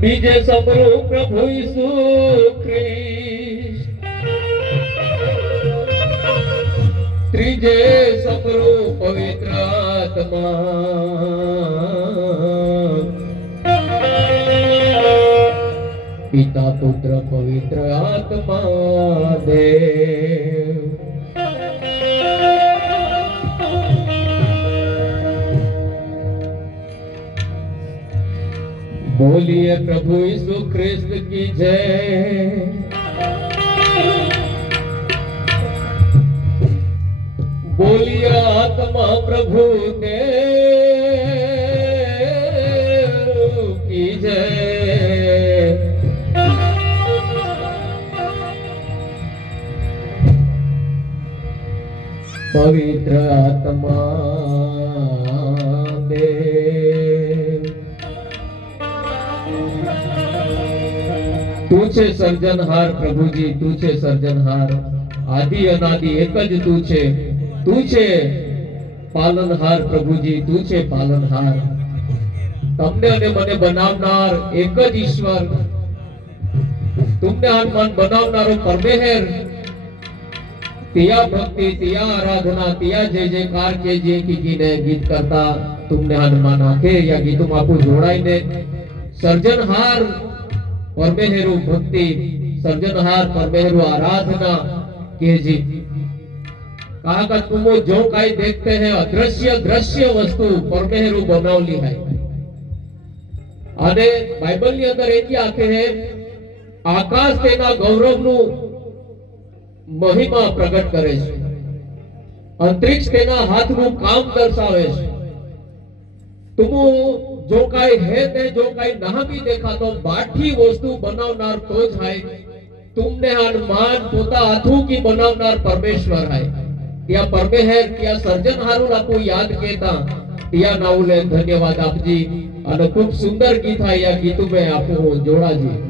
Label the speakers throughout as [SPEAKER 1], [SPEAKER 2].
[SPEAKER 1] બીજે સબરો પ્રભુ ઈસુ ખ્રિસ્ત ત્રીજે સબરો પવિત્ર આત્મા. પિતા પુત્ર પવિત્ર આત્મા દેવ બોલીએ પ્રભુ ઈસુ ખ્રિસ્ત કી જય બોલીએ આત્મા પ્રભુ દેવ કી જય પવિત્ર આત્મા છે સર્જનહાર, પ્રભુજી તું છે સર્જનહાર. આદિ અનાદિ એક જ તું છે તું છે પાલનહાર, પ્રભુજી તું છે પાલનહાર. તમને અને મને બનાવનાર એક જ ઈશ્વર. તુમને હનુમાન બનાવનારો પરમેહર. તિયા ભક્તિ, તિયા આરાધના, તિયા જે જે કે જે કીને ગીત કરતા. તુમને હનુમાન આખે યા ગીતમાં આપું જોડાઈને. સર્જનહાર પરમેહેરુ ભક્તિ સર્જનહાર પરમેહેરુ आराधना के जी कहा का तुम वो जो काई देखते हैं अदृश्य दृश्य वस्तु પરમેહેરુ બનાવલી है અને બાઇબલની અંદર એથી આખે છે આકાશ તેના ગૌરવનું મહિમા પ્રગટ કરે છે અંતરિક્ષ તેના હાથનું કામ દર્શાવે છે તુમ જો કઈ હે તે જો કઈ ના બી દેખાતો, બાઠી વસ્તુ બનાવનાર તો જ હાય. તુમને હનુમાન પોતા હાથું કી બનાવનાર પરમેશ્વર હાય. ત્યાં પરમે હે ત્યાં સર્જન હારું આપું યાદ કેતા ત્યાં નાવું લે ધન્યવાદ આપજી. અને ખૂબ સુંદર ગીત આ ગીતું મેં આપું જોડાજી.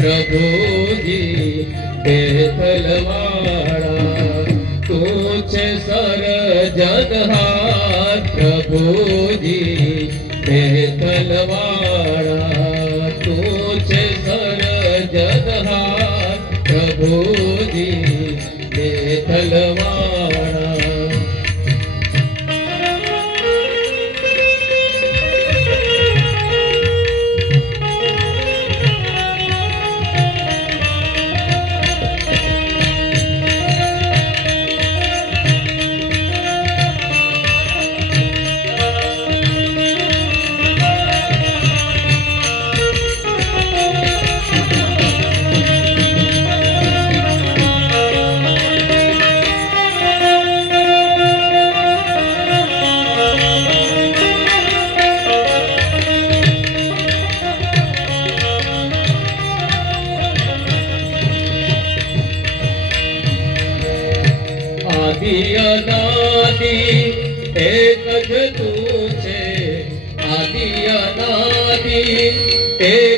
[SPEAKER 1] પ્રભુજી દે તલવાળા તું છે સર્જનહાર પ્રભુજી દે એક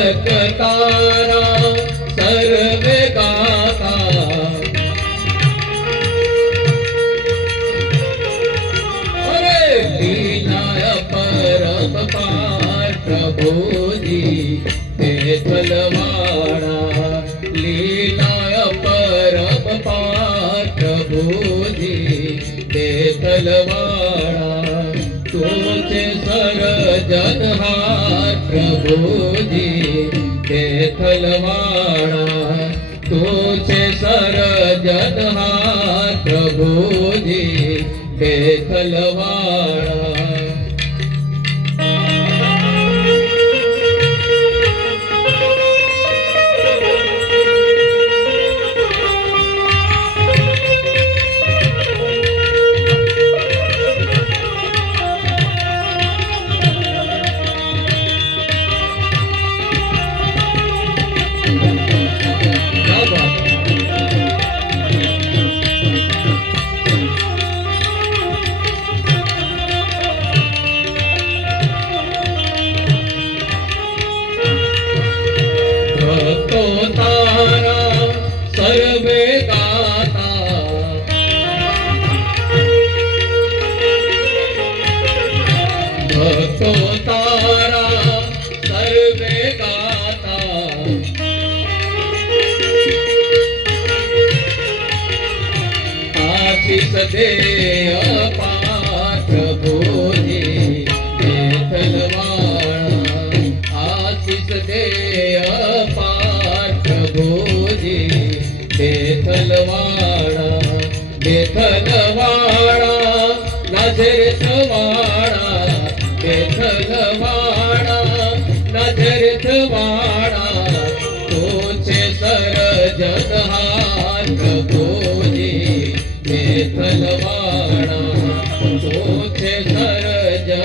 [SPEAKER 1] બાળક તારા સર્વે ગાતા અરે લીલા પરમ પાર પ્રભુજી તે તલવાડા લીલા પરમ પાર પ્રભુજી તે તલવાડા તું છે સરજનહાર પ્રભુજી તલવાડા તું છે સરજનહાર પ્રભુજી તે આશીષ દે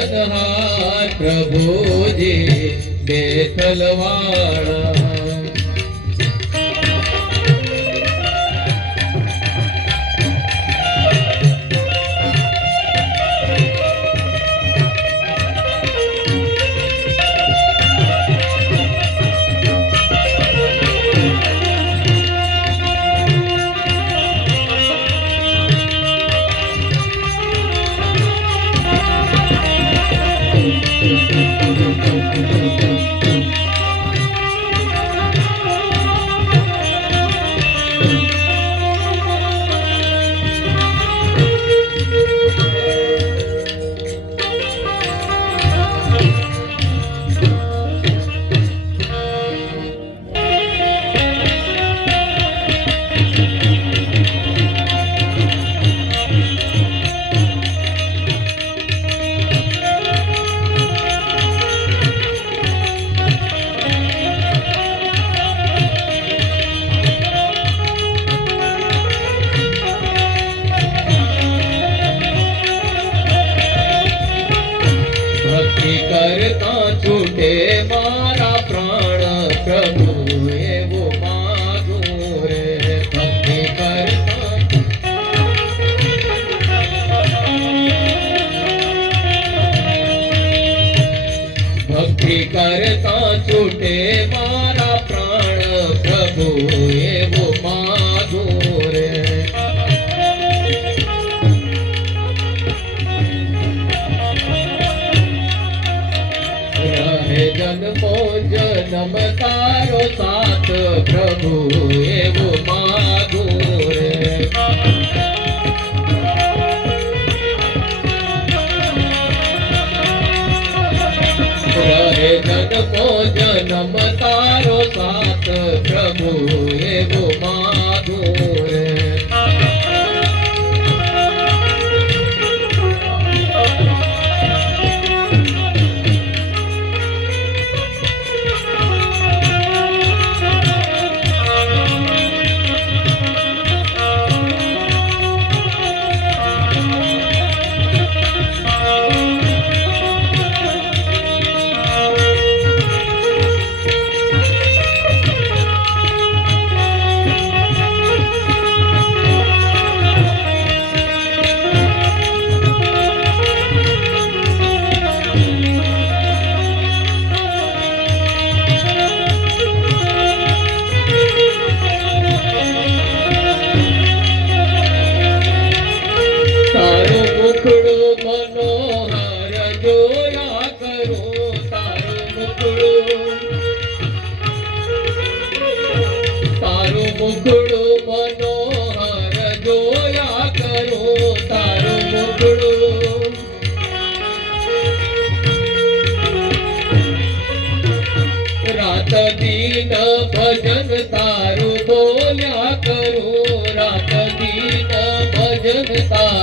[SPEAKER 1] સરજનહાર પ્રભુજી બેથલવાળા મારા પ્રાણ પ્રભુ એવું માગું રે. રહે જન્મો જન્મ તારો સાથ પ્રભુ એવું માગું રહે જન્મો તારો સાથ પ્રભુ એવો માગું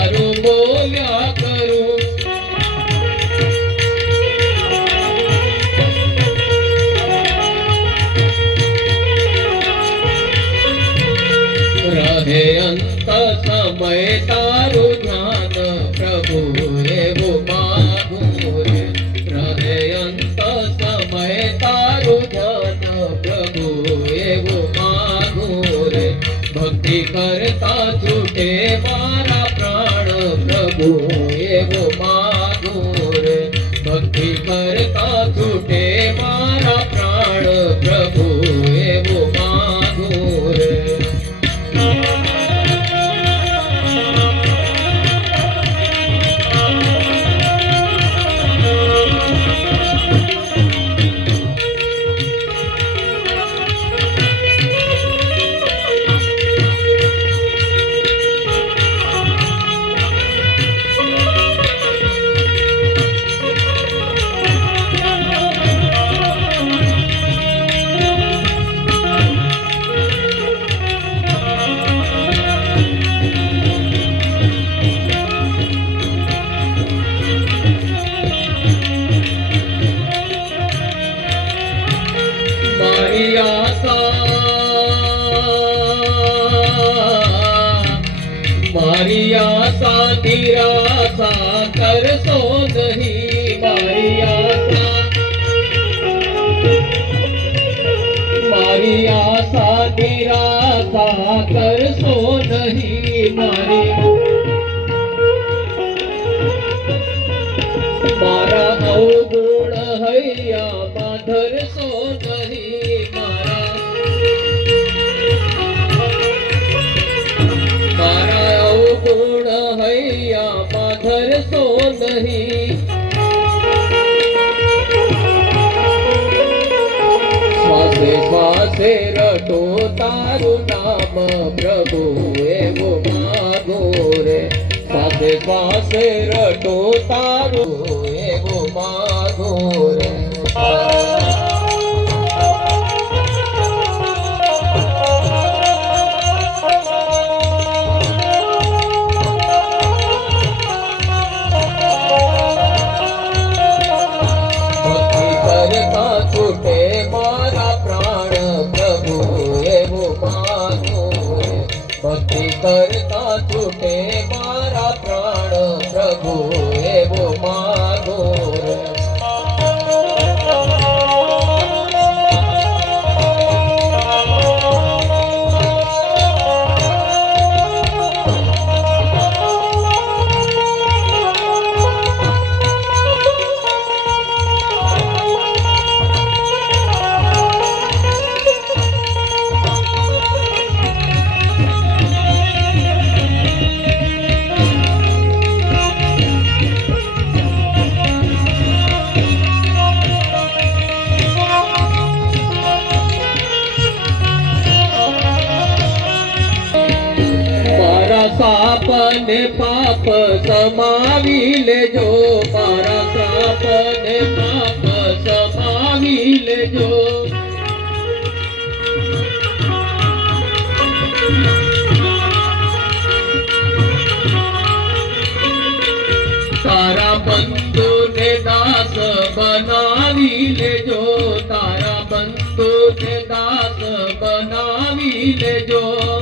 [SPEAKER 1] Arrumou minha মরে પાસે રટો તારું એવું માગો રે पाप ने पाप समावी ले जो मारा पाप ने पाप समावी ले जो। तारा बंधु ने दास बनावी ले जो, तारा बंधु ने दास बनावी ले जो।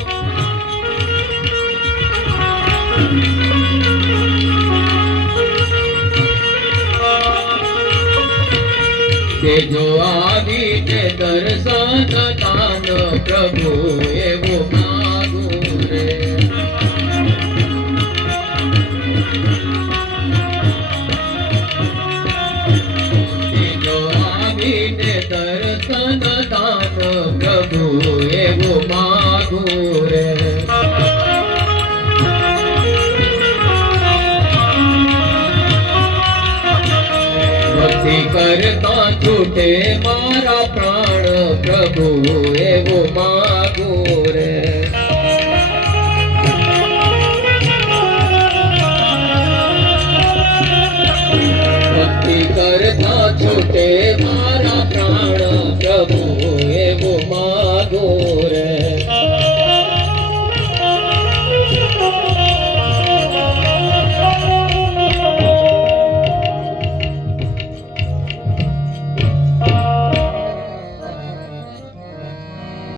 [SPEAKER 1] જો આવી તે દર્શન કાન પ્રભુ એવું કરતા છૂટે મારા પ્રાણ પ્રભુ એવું માગો રે.